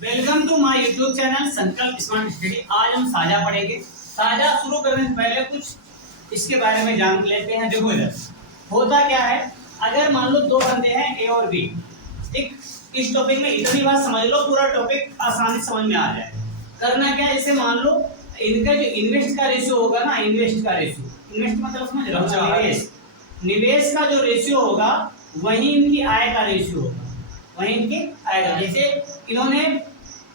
Welcome to my YouTube channel Sankalp smart study. आज हम साझा पढ़ेंगे। साझा शुरू करने से पहले कुछ इसके बारे में जान लेते हैं। देखो इधर होता क्या है, अगर मान लो दो बंदे हैं ए और बी, ठीक, इस टॉपिक में इतनी बात समझ लो, पूरा टॉपिक आसानी समझ में आ जाए। करना क्या है, जैसे मान लो इनका जो इन्वेस्ट का रेशियो होगा ना, इन्वेस्ट का रेशियो, इन्वेस्ट मतलब समझ रहे हो, निवेश, निवेश का जो रेशियो होगा वही इनकी आय का रेशियो होगा, वही इनकी आय का। जैसे इन्होंने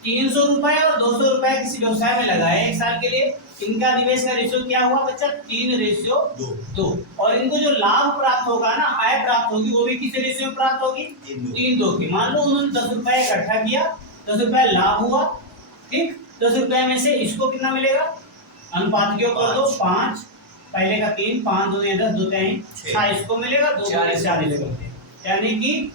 300 रुपए और 200 रुपए किसी व्यवसाय में लगाए एक साल के लिए, इनका निवेश का रेशियो क्या हुआ बच्चा, 3:2। और इनको जो लाभ प्राप्त होगा ना, आय प्राप्त होगी, वो भी किस रेशियो में प्राप्त होगी, 3:2 की। मान लो उन्होंने 10 रुपए इकट्ठा किया, 10 रुपए लाभ हुआ, ठीक, 10 रुपए में से इसको कितना मिलेगा, अनुपात के ऊपर दो, 5, पहले का 3, 5 दूनी 10, 2 3 6 इसको मिलेगा, 2 4 इसको। यानी कि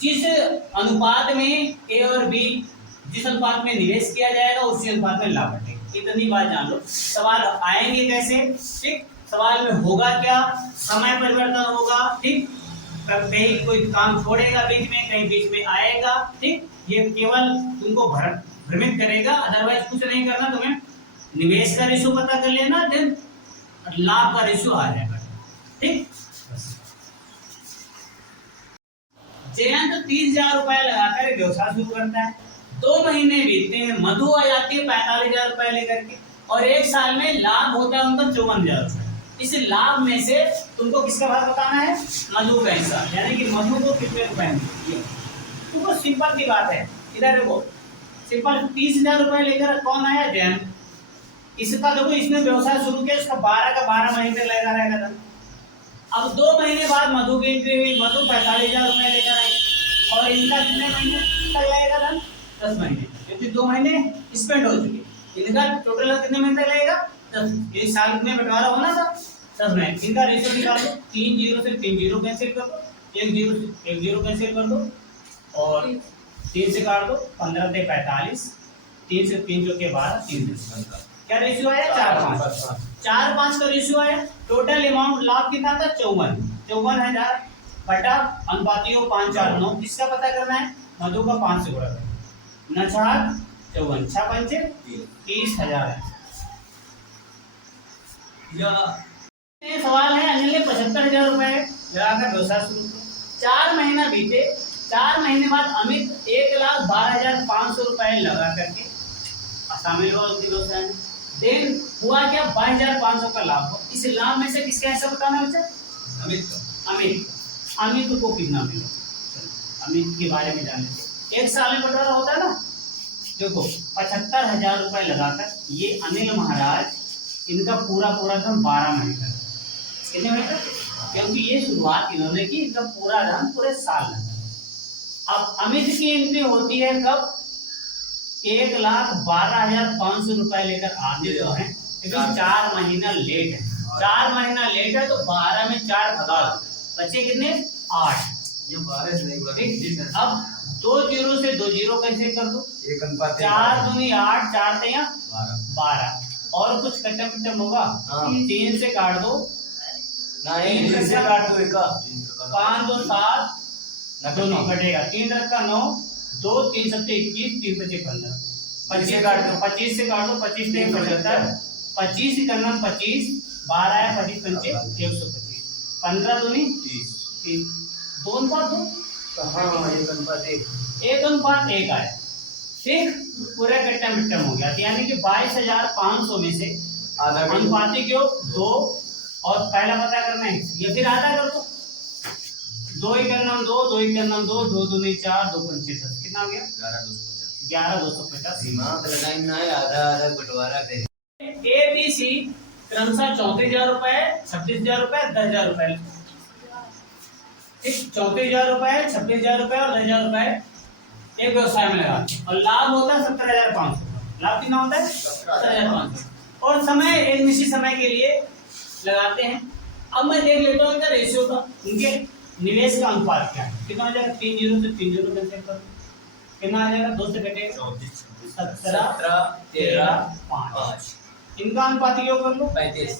जिस अनुपात में ए और बी, जिस अनुपात में निवेश किया जाएगा उसी अनुपात में लाभ बटेगा। इतनी बात जान लो। सवाल आएंगे कैसे, ठीक, सवाल में होगा क्या, समय परिवर्तन होगा, ठीक, कहीं कोई काम छोड़ेगा बीच में, कहीं बीच में आएगा, ठीक, ये केवल तुमको भ्रमित करेगा, अदरवाइज कुछ नहीं करना। तुम्हें निवेश का रेशियो पता कर लेना, देन लाभ का रेशियो आ जाएगा, ठीक। जयंत 30,000 रुपए लगाकर व्यवसाय शुरू करता है। 2 महीने बीतते हैं, मधु आ जाती है 45,000 रुपए लेकर के, और एक साल में लाभ होता है उनका 54,000 रुपए। इस लाभ में से तुमको किसका भाग बताना है, मधु का हिस्सा, यानी कि मधु को कितने रुपए मिले। तुमको सिंपल की बात है, इधर देखो सिंपल, 30,000 रुपए लेकर कौन आया, जयंत। इसका देखो, इसने व्यवसाय शुरू किया, इसका 12 का 12 महीने लगा रहेगा। अब 2 महीने बाद मधु की एंट्री हुई, मधु 45,000 रुपए लेकर आई, और इनका कितने महीने तक लगेगा धन, 10 महीने, क्योंकि 2 महीने स्पेंड हो चुके। इनका टोटल कितने महीने लगेगा, 10। एक साल में बंटवारा होना था 10 महीने। इनका रेशियो निकाल दो, 3 0 से 3 0 कैंसिल कर दो, 1 0 से 1 0 कैंसिल कर दो, और 3 से काट दो, 15 से 45, 3 से 3 जो के 12, 3 से 15, क्या रेशियो आया, 4-5 का रेशियो आया। टोटल अमाउंट लाभ कितना था, 54,000 बटा अनुपातियों 5 4 9। किसका पता करना है, मधु का 5 से गुणा करना, 9 4 54, 6 पंचे 30,000 है। ये सवाल है, अनिल ने 75,000 रुपए लगाकर व्यवसाय शुरू किया। 4 महीना बीते, 4 महीने बाद अमित 1,12,500 रुपए लगा करके शामिल हुआ उनके व्यवसाय में। देन हुआ क्या, 22,500 का लाभ हुआ। इस लाभ में से किसका हिस्सा बताना है बच्चा, अमित का। अमित को कितना मिला, अमित के बारे में जान लेते। एक साल में बंटवारा होता है ना, देखो 75,000 रुपए लगाकर ये अनिल महाराज, इनका पूरा धन 12 महीने का, कितने महीने का, क्योंकि ये शुरुआत इन्होंने की, इनका पूरा धन पूरे साल लगा। अब अमित की एंट्री होती है कब, 1,12,500 रुपए लेकर आते जो है, लेकिन 4 महीना लेट है। 4 महीना लेट है तो 12 में 4 भगा, बचे कितने, 8। ये 12 से नहीं, अब 2 0 से 2 0 कैसे कर दो, 4 दूनी 8, 4 तेया 12, और कुछ कट्टा पिट्टम होगा, 3 से काट दो, 3 से काट दो, 5 2 7, दोनों कटेगा, 3 रखा 9, 2 3 7 21, 3 5 15, 25 से काट दो, 25 से काट दो, 25 से 75, 25 से करना 25, 12 है, 25 पंचे 125, 15 दूनी 30, 2 अनुपात 2, हाँ 1 अनुपात 1 आया, ठीक, पूरा कट्टा मिट्टम हो गया। यानी कि 22,500 में से अनुपाती क्यों 2, और पहला पता करना है, या फिर आधा कर दो, 2 1 करना 2, 2 1 करना 2, 2 दूनी 4, 2 पंचे 10, कितना हो गया, 11,250। दिमाग लगाना है, आधा बंटवारा करें। ए बी सी क्रमशः 34,000 रुपए, 36,000 रुपए, 10,000 रुपए, ठीक, 34,000 रुपए, 36,000 रुपए और 10,000 रुपए एक व्यवसाय में लगा, और लाभ होता है 17,500। लाभ कितना होता है, 17,500, और समय एक निश्चित समय के लिए लगाते हैं। अब मैं देख लेता हूँ इनका रेशियो का, इनके निवेश का अनुपात क्या है, कितना हो जाएगा, 3 0 से 3 0 कैंसिल कर, कितना आ जाएगा, 2 से कटेगा 17 13 5, इनका अनुपात क्यों कर लो 35,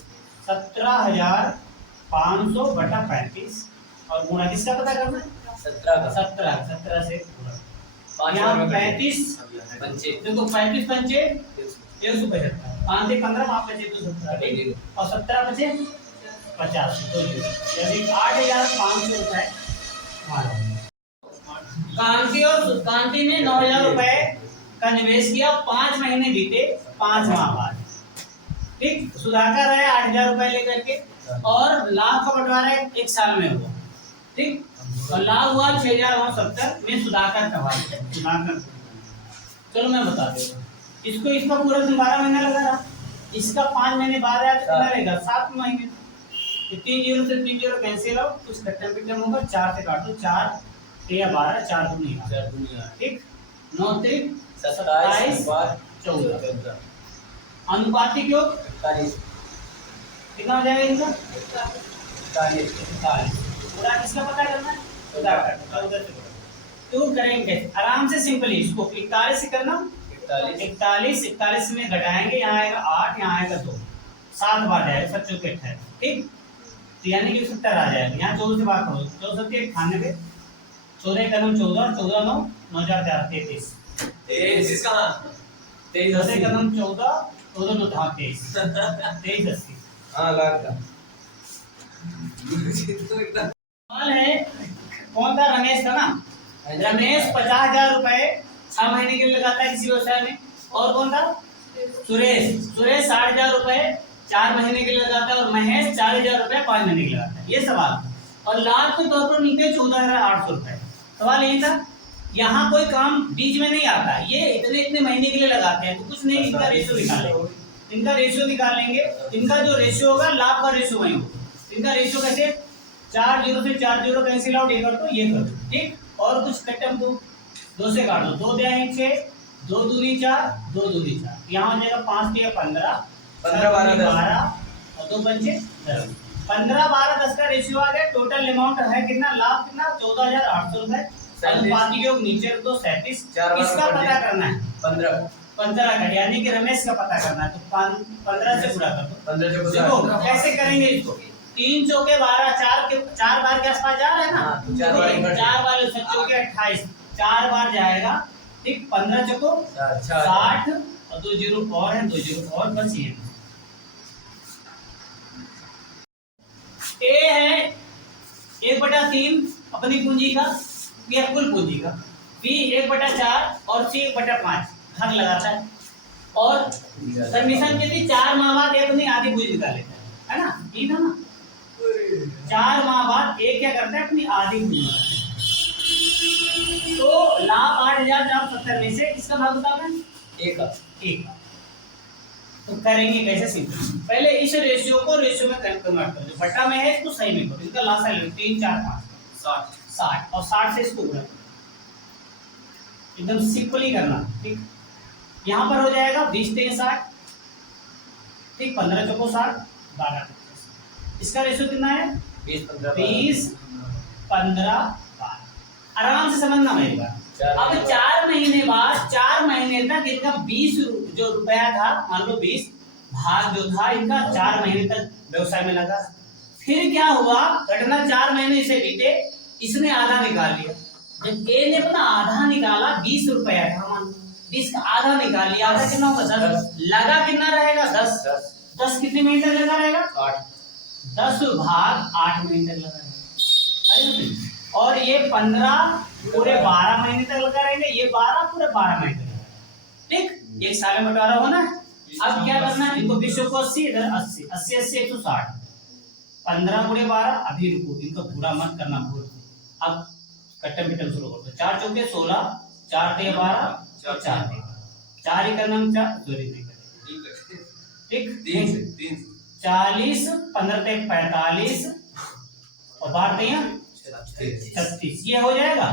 17,500 बटा 35, और गुणा किसका पता करना है, 17 17 से पूरा यहाँ 35 पंचे देखो 35 पंचे 175, 5 से 15 5 बचे 270 और 17 बचे 50 तो यदि 8,500 रुपए हमारा। कांति ने 9,000 रुपए का निवेश किया, 5 महीने बीते 5 माह बाद। ठीक, सुधाकर है 8,000 रुपए लेकर के और लाभ का बंटवारा 1 साल में हुआ। ठीक, और लाभ हुआ 6,970 में सुधाकर का भाग। सुधाकर चलो मैं बता देता हूँ इसको, इसका पूरा 12 महीना लगा रहा, इसका 5 महीने बाद आया तो कितना रहेगा 7 महीने। 3 जीरो से 3 जीरो कैंसिल आउट, कुछ कट्टम पिट्टम होगा, 4 से काटो, 4 या 12, 4 दुनिया। ठीक, 9 3 27 14 अनुपातिक योग 40 कितना हो जाएगा इनका 41। पूरा किसका पता करना है तो करेंगे आराम से, सिंपली इसको 41 से करना, 41 में घटाएंगे, यहाँ आएगा 8, यहाँ आएगा 2, 7 बार जाएगा 7 चौके 28। ठीक, तो यानी कि 70 आ जाएगा। यहाँ 14 से बात करो, 14 से 98, 14 का 14, 14 9 9 4 33 23 कहाँ 23 का 14 14 9 23 23 80। हाँ लाख का सवाल है कौन था, रमेश था ना। रमेश 50,000 रुपए 6 महीने के लिए लगाता है किसी व्यवसाय में, और कौन था सुरेश 60,000 रुपए 4 महीने के लिए लगाता है, और महेश 40,000 रुपए 5 महीने के लिए लगाता है। ये सवाल, और लाभ के तौर पर मिलते 14,800 रुपए। सवाल यही था, यहाँ कोई काम बीच में नहीं आता, ये इतने महीने के लिए लगाते हैं तो कुछ नहीं, इनका रेशियो निकालेंगे, इनका रेशियो निकालेंगे, इनका जो रेशियो होगा लाभ का रेशियो वही होगा। इनका रेशियो कैसे, 4 जीरो से 4 जीरो कैंसिल आउट, ये कर दो ये कर दो। ठीक, और कुछ कट्टम 2 से काट दो, 2 जाएंगे 6, 2 दूनी 4, 2 दूनी 4, यहाँ हो जाएगा 5 के 15 12 और 2 पंचे 10, 15 12 10 का रेशियो आ गया। टोटल अमाउंट है कितना, लाभ कितना 14,800 रुपए। अनुपातिक योग नीचे रख दो 37, किसका पता करना है 15 का, यानी कि रमेश का पता करना है, तो 15 से गुणा कर दो। 15 से गुणा देखो कैसे करेंगे इसको, 3 चौके 12, 4 बार के आसपास जा रहा है ना, 4 बार 7 चौके 28, 4 बार जाएगा। ठीक, 15 चौको 60 और 2 जीरो और है, 2 जीरो और बस ये ए है 1/3 अपनी पूंजी का, या कुल पूंजी का, बी 1/4 और सी 1/5 भाग लगाता है, और कंडीशन के लिए 4 माह बाद ये अपनी आधी पूंजी निकाल लेता है ना, ये था ना 4 माह बाद एक क्या करता है अपनी आधी पूंजी। तो लाभ 8,470 में से इसका भाग बताना है 1। तो करेंगे कैसे, सिंपल पहले इस रेशियो को रेशियो में कन्वर्ट कर दो, बटा में है इसको सही में करो, इसका लास्ट है 3 4 5 60 और 60 से इसको गुणा, एकदम सिंपल ही करना। ठीक, यहाँ पर हो जाएगा 20 3 60, ठीक, 15 चौको 60 12, इसका रेशियो कितना है 20 15 12। आराम से समझना मेरी बात। अब 4 महीने बाद, 4 महीने तक इनका 20 जो रुपया था, मान लो 20 भाग जो था इनका 4 महीने तक व्यवसाय में लगा। फिर क्या हुआ, घटना 4 महीने से बीते, इसने आधा निकाल लिया। जब ए ने अपना आधा निकाला 20 रुपया था, मान 20 का आधा निकाल लिया, आधा कितना होगा 10, लगा कितना रहेगा 10 कितने महीने तक लगा रहेगा 8, 10 भाग 8 महीने तक लगा रहेगा। और ये 15 पूरे 12 महीने तक लगा रहेंगे, ये 12 पूरे 12 महीने तक लगा। ठीक, एक साल में बंटवारा होना है। अब क्या करना है, इनको 20 को 80 इधर 80 80 80 160, 15 पूरे 12, अभी रुको इनको पूरा मत करना भूल। अब कट्टम पिटम शुरू कर दो, 4 चौके 16, 4 3 12 और 4 4 ही करना, 4 चोरी नहीं करेंगे। ठीक, 40 15 तक 45 और 12 36, ये हो जाएगा।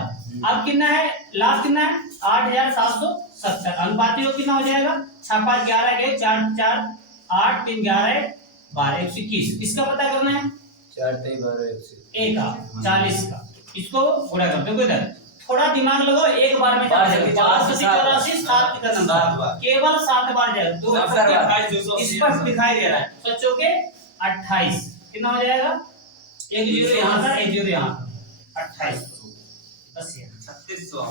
अब कितना है, लाभ कितना है 8,770, अनुपातिक योग कितना हो जाएगा 6 5 11 गए, 4 4 8 3 11 12 121, इसका पता करना है 4 3 12 1 का 40 का, इसको गुणा कर दो। इधर थोड़ा दिमाग लगाओ, एक बार में 5 84 7 का नंबर केवल 7 बार जाएगा, तो स्पष्ट दिखाई दे रहा है। बच्चों के 28 कितना हो जाएगा, 1 जीरो यहाँ था 1 जीरो यहाँ था 28 बस ये 3600